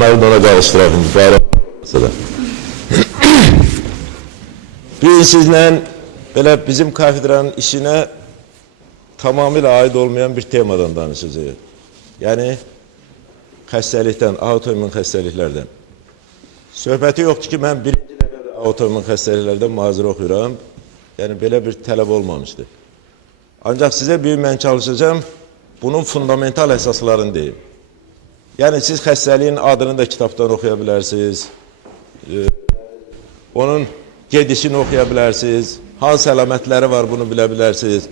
Onları da ona qarışdıraqım. Bayram olmasa da. Bugün sizlə belə bizim kafedranın işinə tamamilə aid olmayan bir temadan danışacağıq. Yəni, xəstəlikdən, autoimmün xəstəliklərdən. Söhbəti yoxdur ki, mən birinci dəfə autoimmün xəstəliklərdən mühazirə oxuyuram. Yəni, belə bir tələb olmamışdır. Ancaq sizə bugün mən çalışacağım, bunun fundamental əsaslarını deyim. Yəni, siz xəstəliyin adını da kitabdan oxuya bilərsiniz, onun gedişini oxuya bilərsiniz, hansı əlamətləri var bunu bilə bilərsiniz.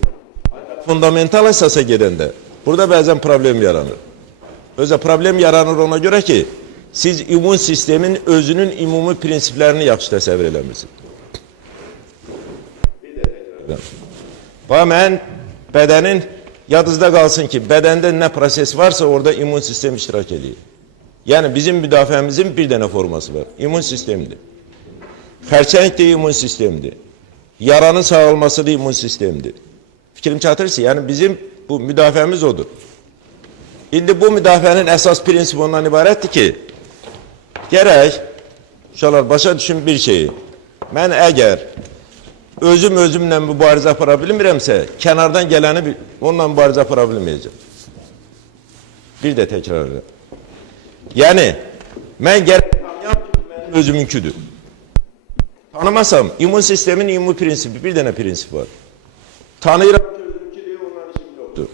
Fundamental əsasa gedəndə, burada bəzən problem yaranır. Özə problem yaranır ona görə ki, siz immun sistemin özünün ümumi prinsiplərini yaxşı təsəvvür eləmirsiniz. Və mən bədənin, yadınızda qalsın ki, bədəndə nə proses varsa orada immun sistem iştirak edir. Yəni, bizim müdafiəmizin bir dənə forması var, immun sistemdir. Xərçəngdir, immun sistemdir. Yaranın sağalmasıdır, immun sistemdir. Fikrim çatırsa, yəni bizim bu müdafiəmiz odur. İndi bu müdafiənin əsas prinsipi ondan ibarətdir ki, gərək, uşaqlar, başa düşün bir şeyi. Mən əgər özümlə mübarizə apara bilmirəmsə, kənardan gələni onunla mübarizə apara bilməyəcəm. Bir də təkrar edirəm. Yəni, mən gərək tanıyam ki, mənim özümünküdür. Tanımasam, immun sistemin immun prinsipi, bir dənə prinsip var. Tanıyıram ki, özümünkidir, ondan işim yoxdur.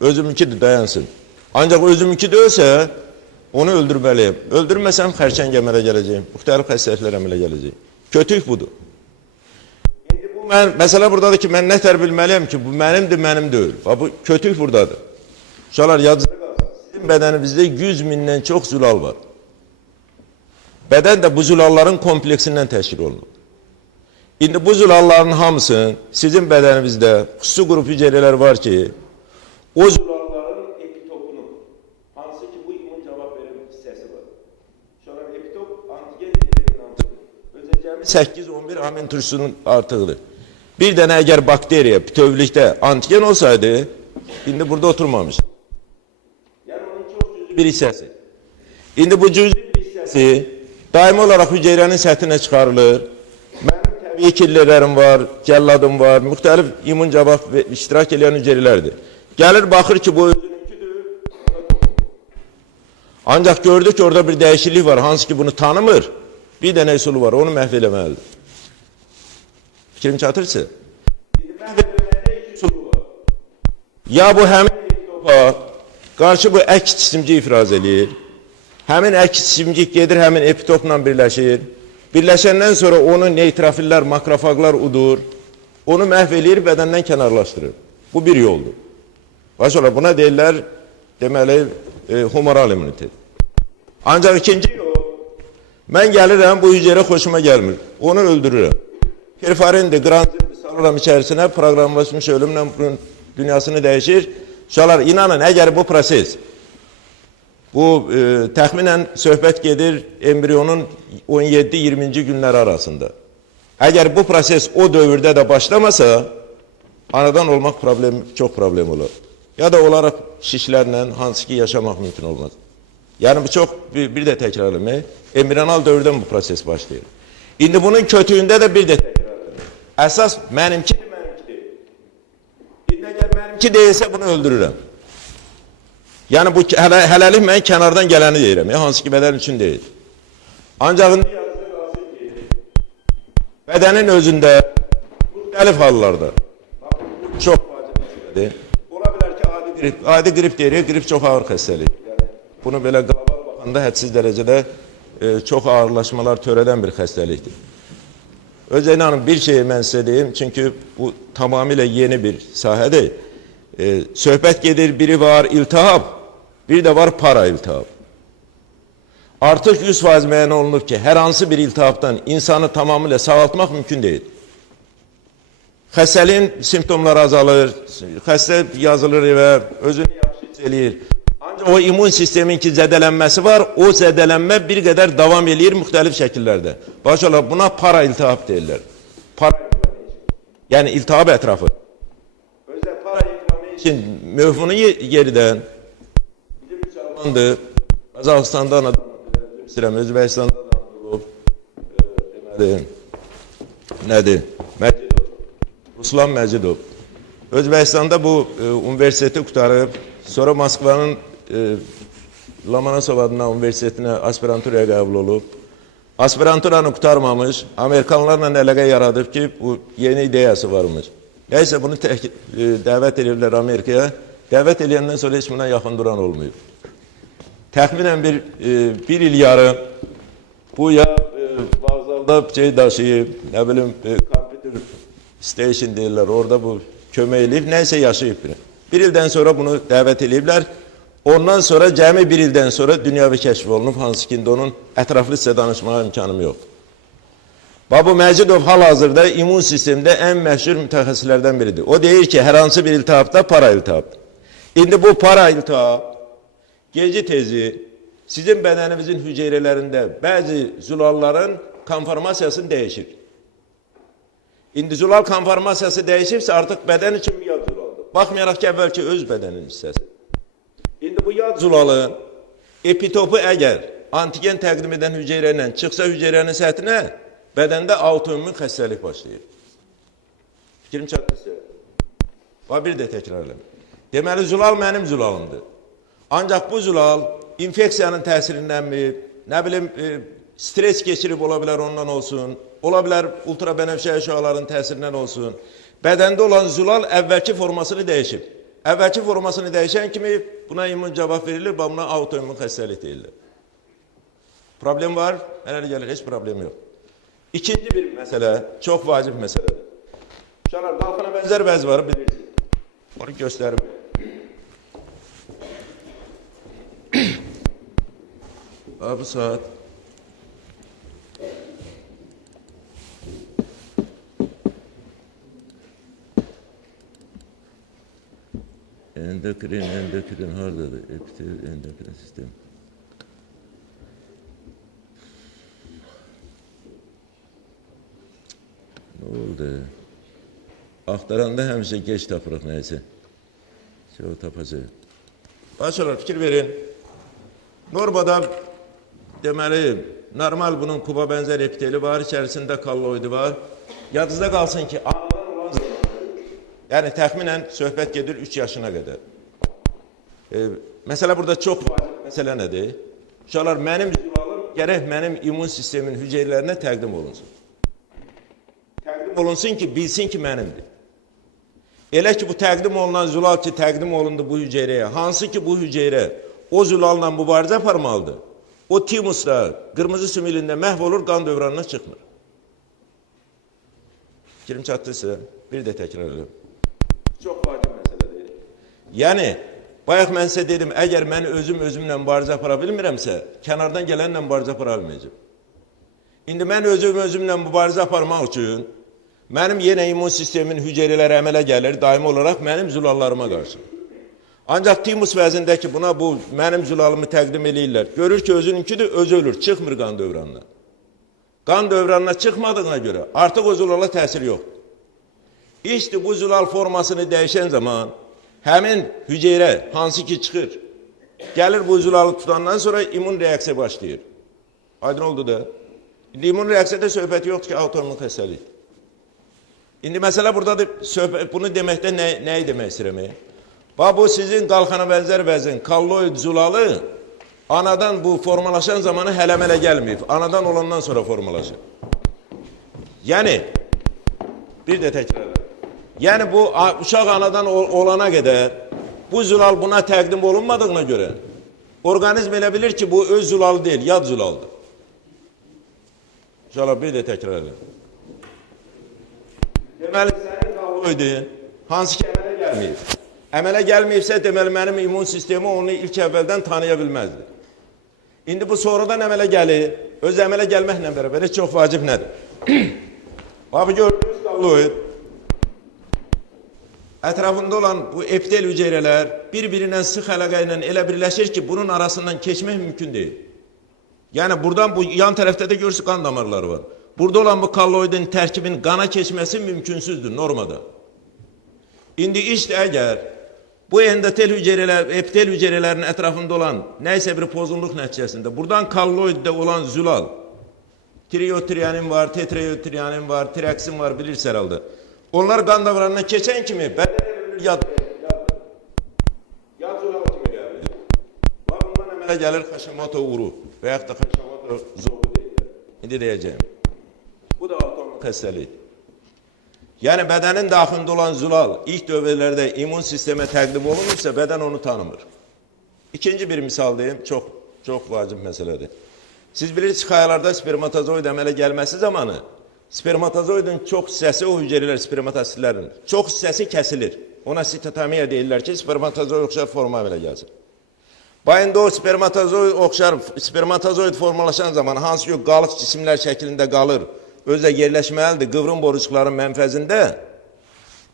Özümünkidir, dayansın. Ancaq özümünki deyilsə, onu öldürməliyim. Öldürməsəm, xərçəng əmələ gələcəyim, müxtəlif xəstəliklər əmələ gələcəyim. Kötük budur. İndi bu, məsələ buradadır ki, mən nətər bilməliyəm ki, bu mənimdir, mənim deyil. Bu kötük buradadır. Uşaqlar, yadınızda qalsın. Sizin bədənimizdə 100 mindən çox zülal var. Bədən də bu zülalların kompleksindən təşkil olunur. İndi bu zülalların hamısı sizin bədənimizdə xüsusi qrup hüceyrələr var ki, o zülalların epitopunu, hansı ki bu immun cavab verir hissəsi var. Sonra epitop antigen hüceyrənin artıqdır. Özəcəmi 8-11 amin turşusunun artıqıdır. Bir dənə əgər bakteriya bütövlükdə antigen olsaydı, indi burada oturmamışdı. Yəni onun çox cüzü bir hissəsi. İndi bu cüzü bir hissəsi daimi olaraq hüceyrənin səthinə çıxarılır. Mənim təbii killərim var, cəlladım var, müxtəlif immun cavab iştirak edən hüceyrələrdir. Gəlir, baxır ki, bu özününküdür. Ancaq gördük ki, orada bir dəyişiklik var, hansı ki bunu tanımır. Bir dənə üsulu var, onu məhv eləməlidir. Fikrim çatırsa? Məhv eləməkdə iki üsulu var. Ya bu həmin epitopa qarşı bu əks cisimci ifraz edir. Həmin əks cisimcik gedir, həmin epitopla birləşir. Birləşəndən sonra onu neytrofillər, makrofaglar udur. Onu məhv eləyir, bədəndən kənarlaşdırır. Bu bir yoldur. Başqa buna deyirlər, deməli, humoral immunitet. Ancaq ikinci yol, mən gəlirəm, bu hüceyrə xoşuma gəlmir. Onu öldürürəm. Perfarindir, granzindir, salıram içərisinə, proqramlaşmış ölümlə bunun dünyasını dəyişir. Uşaqlar, inanın, əgər bu proses, bu təxminən söhbət gedir embriyonun 17-20-ci günlər arasında. Əgər bu proses o dövrdə də başlamasa, anadan olmaq çox problem olur. Ya da olaraq şişlərlə hansı ki yaşamaq mümkün olmaz. Yəni bu çox, bir də təkrar eləmək, embriyonal dövrdən bu proses başlayır. İndi bunun kötüyündə də bir də təkrar eləmək. Əsas mənimkidir, mənimkidir. İndi əgər mənimki deyilsə bunu öldürürəm. Yəni bu hələlik mən kənardan gələni deyirəm, hansı ki bədən üçün deyil. Ancaq indi yazıda qalsın ki, bədənin özündə müxtəlif hallarda, çox vacibdir, ola bilər ki, adi qrip deyirik, qrip çox ağır xəstəlik. Bunu belə qlobal baxanda hədsiz dərəcədə çox ağırlaşmalar törədən bir xəstəlikdir. Özə inanın, bir şeyi mən sizə deyim, çünki bu tamamilə yeni bir sahədir. Söhbət gedir, biri var iltihab, bir də var para iltihab. Artıq 100% müəyyən olunur ki, hər hansı bir iltihabdan insanı tamamilə sağaltmaq mümkün deyil. Xəstəliyin simptomları azalır, xəstə yazılır və özünü yaxşı hiss eləyir. Ancaq o immun sistemin ki zədələnməsi var, o zədələnmə bir qədər davam eləyir müxtəlif şəkillərdə. Başqa buna para iltihab deyirlər. Para iltihab, yəni iltihab ətrafı. Özə para iltihab için mövhunu yeridən bizim müsəlmandır, Qazaxıstandan adam İstəyirəm, Özbəkistanda da olub, deməli, nədir? Məcidov, Ruslan Məcidov. Özbəkistanda bu universiteti qutarıb, sonra Moskvanın Lomonosov adına universitetinə aspiranturaya qəbul olub. Aspiranturanı qutarmamış, Amerikanlarla əlaqə yaradıb ki, bu yeni ideyası varmış. Neyse bunu dəvət edirlər Amerikaya. Dəvət edəndən sonra heç buna yaxın duran olmuyor. Təxminən bir il yarım bu ya vağzalda şey daşıyıb, nə bilim, computer station deyirlər, orada bu kömək edib, neyse yaşayıb. Bir ildən sonra bunu dəvət ediblər. Ondan sonra cəmi bir ildən sonra dünyavi kəşf olunub, hansı ki, onun ətraflı sizə danışmağa imkanım yox. Babu Məcidov hal-hazırda immun sistemdə ən məşhur mütəxəssislərdən biridir. O deyir ki, hər hansı bir iltihabda para iltihabdır. İndi bu para iltihab, gece tezi sizin bədənimizin hüceyrələrində bəzi zülalların konformasiyasını dəyişir. İndi zülal konformasiyası dəyişibsə artıq bədən üçün yad zülaldır. Baxmayaraq ki, əvvəlki öz bədənin hissəsi. İndi bu yad zülalın epitopu əgər antigen təqdim edən hüceyrə ilə çıxsa hüceyrənin səthinə, bədəndə autoimmun xəstəlik başlayır. Fikrim çatdırsa. Və bir də təkrarlayım. Deməli, zülal mənim zülalımdır. Ancaq bu zülal infeksiyanın təsirindənmi, nə bilim, stres keçirib ola bilər ondan olsun, ola bilər ultrabənəfşə əşyaların təsirindən olsun. Bədəndə olan zülal əvvəlki formasını dəyişib. Əvvəlki formasını dəyişən kimi buna immun cavab verilir, buna autoimmun xəstəlik deyilir. Problem var, mənə gəlir, heç problem yox. İkinci bir məsələ, çox vacib məsələdir. Uşaqlar, qalxana bənzər bəzi var, bilirsiniz. Onu göstərim. Bu saat endokrin haradadır? Epitel endokrin sistem. Ne oldu? Axtaranda həmişə geç tapırıq nəysə. O tapacaq. Başlar, fikir verin. Normada deməli, normal bunun kuba bənzər epiteli var, içərisində kalloidi var. Yadınızda qalsın ki, anadan olan zaman, yəni təxminən söhbət gedir 3 yaşına qədər. Məsələ burada çox vacib məsələ nədir? Uşaqlar, mənim zülalım gərək mənim immun sistemin hüceyrələrinə təqdim olunsun. Təqdim olunsun ki, bilsin ki, mənimdir. Elə ki, bu təqdim olunan zülal ki, təqdim olundu bu hüceyrəyə, hansı ki, bu hüceyrə o zülalla mübarizə aparmalıdır. O timusda, qırmızı sümülündə məhv olur, qan dövranına çıxmır. Fikrim çatdırsa, bir də təkrar edirəm. Çox vacib məsələdir. Yəni, bayaq mən sizə dedim, əgər mən özümlə mübarizə apara bilmirəmsə, kənardan gələnlə mübarizə apara bilməyəcəm. İndi mən özümlə mübarizə aparmaq üçün, mənim yenə immun sistemin hüceyrələri əmələ gəlir, daimi olaraq mənim zülallarıma qarşı. Ancaq timus vəzindəki buna bu mənim zülalımı təqdim edirlər. Görür ki, özününkidir, özü ölür, çıxmır qan dövranına. Qan dövranına çıxmadığına görə artıq o zülala təsir yoxdur. İşte bu zülal formasını dəyişən zaman həmin hüceyrə hansı ki çıxır, gəlir bu zülalı tutandan sonra immun reaksiya başlayır. Aydın oldu da. İndi immun reaksiyada söhbət yoxdur ki, autoimmun xəstəlik. İndi məsələ buradadır, bunu deməkdə nəyi demək istəyirəm? Bu sizin qalxana bənzər vəzin, kalloid zülalı anadan bu formalaşan zamanı hələ-mələ gəlməyib. Anadan olandan sonra formalaşır. Yəni, bir də təkrar. Yəni, bu uşaq anadan olana qədər bu zülal buna təqdim olunmadığına görə orqanizm elə bilir ki, bu öz zülalı deyil, yad zülaldır. İnşallah bir də təkrar edelim. Deməli, sənin kalloidin hansı ki əmələ gəlməyib. Əmələ gəlməyibsə, deməli, mənim immun sistemi onu ilk əvvəldən tanıya bilməzdir. İndi bu sonradan əmələ gəlir, öz əmələ gəlməklə bərabər, çox vacib nədir? Bax, gördüyünüz kalloid, ətrafında olan bu epitel hüceyrələr bir-birindən sıx əlaqə ilə elə birləşir ki, bunun arasından keçmək mümkün deyil. Yəni, buradan bu yan tərəfdə də görürsünüz qan damarları var. Burada olan bu kalloidin tərkibin qana keçməsi mümkünsüzdür normada. İndi işte əgər bu endotel hücreler, epitel hücrelerin etrafında olan neyse bir pozunluk neticesinde buradan kalloidde olan zülal, triotrianin var, tetraiotrianin var, tiraksin var bilirse herhalde. Onlar kan damarlarına geçen kimi bedene yad zülal kimi geldi. Ve bundan emele gelir Hashimoto uru veya da Hashimoto zobu deyirler. Şimdi diyeceğim. Bu da autoimmün hastalığı. Yani bedenin daxilində olan zülal ilk dövrlərdə immun sistemə təqdim olunursa, beden onu tanımır. İkinci bir misal deyim, çok vacib məsələdir. Siz bilirsiniz, xayalarda spermatozoid əmələ gəlməsi zamanı spermatozoidin çox hissəsi, o hücrelər spermatositlərin çox hissəsi kəsilir. Ona sitotamiya deyirlər ki, spermatozoid oxşar forma əmələ gəlsin. Bayında o spermatozoid formalaşan zaman hansı ki qalıq cisimlər şəklində qalır, özdə yerləşməlidir qıvrım boruçukların mənfəzində.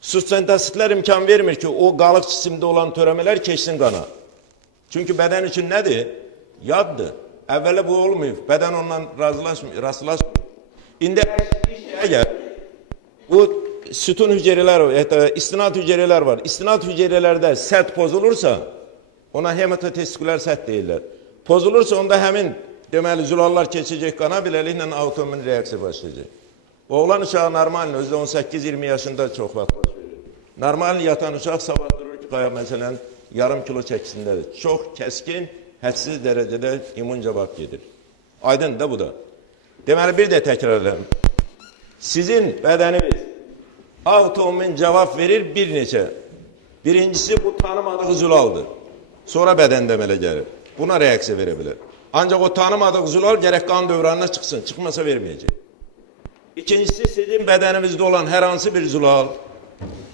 Sustentasitlər imkan vermir ki, o qalıq cisimdə olan törəmələr keçsin qana. Çünki bədən üçün nədir? Yaddır. Əvvələ bu olmayıb. Bədən ondan rastlaşmır. İndi əgər bu sütun hücrelər, istinad hücrelər var. İstinad hücrelərdə səth pozulursa, ona hematotestikülər səth deyirlər. Pozulursa onda həmin deməli zülallar keçəcək qana, beləliklə autoimmün reaksiya başlayacaq. Oğlan uşağı normalin özü 18-20 yaşında çox vaxt baş verir. Normal yatan uşaq sabah durur ki, qaya məsələn yarım kilo çəkisindədir. Çox kəskin, hədsiz dərəcədə immun cavab gedir. Aydın da bu da. Deməli bir də təkrar edelim. Sizin bədəniniz autoimmün cavab verir bir neçə. Birincisi bu tanımadığı zülaldır. Sonra bədəndə əmələ gəlir. Buna reaksiya verə bilər. Ancaq o tanımadığı zülal gerek kan dövranına çıksın. Çıkmasa vermeyecek. İkincisi sizin bedenimizde olan her hansı bir zülal,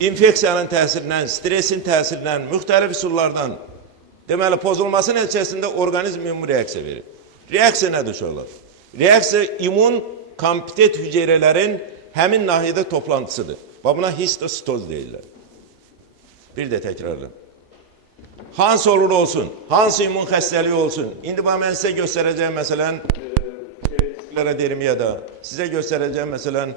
infeksiyanın təsirindən, stresin təsirindən, müxtəlif üsullardan deməli pozulması nəticəsində orqanizm immun reaksiya verir. Reaksiya nədir uşaqlar? Reaksiya immun kompitet hücrələrin həmin nahiyədə toplantısıdır. Buna histositoz deyirlər. Bir də təkrarlayın. Hansı olur olsun, hansı immun xəstəliyi olsun. İndi mən sizə göstərəcəyim məsələn, derim ya da sizə göstərəcəyim məsələn,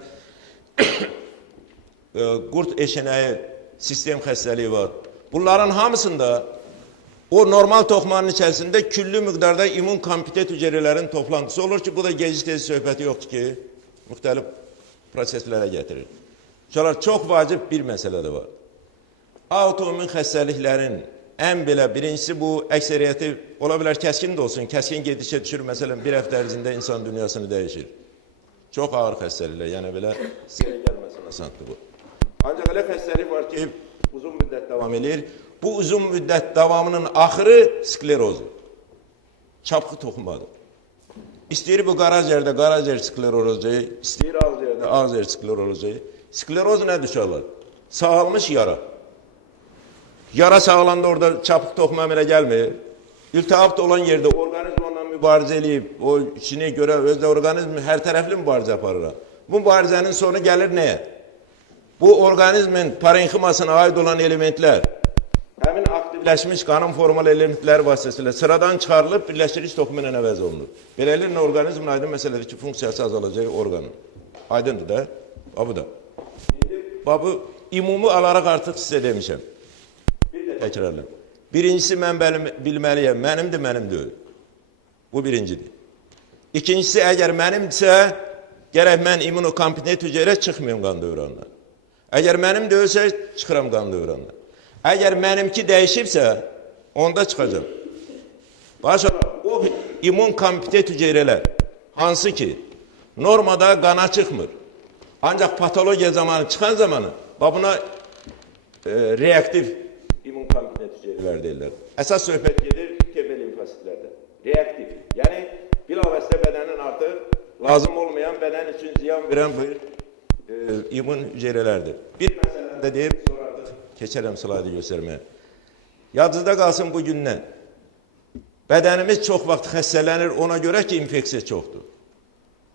qurt eşinəyi sistem xəstəliyi var. Bunların hamısında o normal toxumanın içərisində küllü miqdarda immun kompitet hücrələrin toplantısı olur ki, bu da gec-tez söhbəti yoxdur ki, müxtəlif proseslərə gətirir. Şunlar çox vacib bir məsələ də var. Autoimmün xəstəliklərin ən belə birincisi bu əksəriyyəti ola bilər kəskin də olsun, kəskin gedişə düşür, məsələn bir həftə ərzində insan dünyasını dəyişir. Çox ağır xəstəliklər, yəni belə sizə gəlməsin asandır bu. Ancaq elə xəstəlik var ki, uzun müddət davam edir. Bu uzun müddət davamının axırı sklerozdur. Çapxı toxumadır. İstəyir bu qaracərdə skleroz olacaq, istəyir ağziyərdə skleroz olacaq. Skleroz nədir uşaqlar? Sağalmış yara. Yara sağlanda orada çapıq toxuma əmələ gəlmir. İltihab olan yerdə orqanizm ondan mübarizə eləyib, o içine görə özdə orqanizm hər tərəfli mübarizə aparır. Bu mübarizənin sonu gəlir nəyə? Bu orqanizmin parenximasına aid olan elementlər, həmin aktivləşmiş qanın formal elementləri vasitəsilə sıradan çıxarılıb birləşdirici toxum ilə əvəz olunur. Beləliklə orqanizmin aydın məsələdir ki, funksiyası azalacaq orqanın. Aydındır da, bu da. Bu immumu alaraq artıq sizə demişəm. Təkrarlayın. Birincisi mən bilməliyəm, mənimdir. Bu birincidir. İkincisi, əgər mənimdirsə, gərək mən immunokompetent hücrə çıxmayım qan dövranına. Əgər mənim deyilsə, çıxıram qan dövranına. Əgər mənimki dəyişibsə, onda çıxacam. Başa, o immunkompetent hücrələr, hansı ki, normada qana çıxmır. Ancaq patologiya zamanı çıxan zamanı, buna reaktiv immunkompetent hücrelər deyirlər. Əsas söhbət gedir T-bel limfositlərdə. Reaktiv. Yəni bilavasitə bədənin artıq lazım olmayan, bədən üçün ziyan verən bir immun hücrelərdir. Bir məsələdə deyib, sonra artıq keçərəm slaydı göstərməyə. Yadınızda qalsın bu gündən. Bədənimiz çox vaxt xəstələnir ona görə ki, infeksiya çoxdur.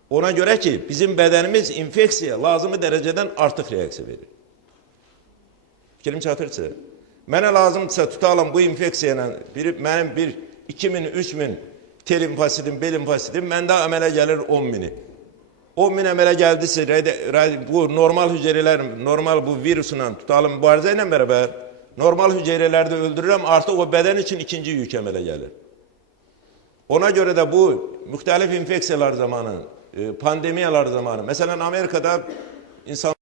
Ona görə ki, bizim bədənimiz infeksiya lazımı dərəcədən artıq reaksiya verir. Fikrim çatırsa. Mənə lazımdırsa tutalım bu infeksiya ilə mənim 2000, 3000 T limfositim, B limfositim məndə əmələ gəlir 10.000'i. 10.000 əmələ gəldisə bu normal hücrələr, normal bu virusla tutalım mübarizə ilə bərabər normal hüceyrelerde öldürürəm, artıq o bədən üçün ikinci yük əmələ gəlir. Ona görə də bu müxtəlif infeksiyalar zamanı, pandemiyalar zamanı, məsələn Amerikada insan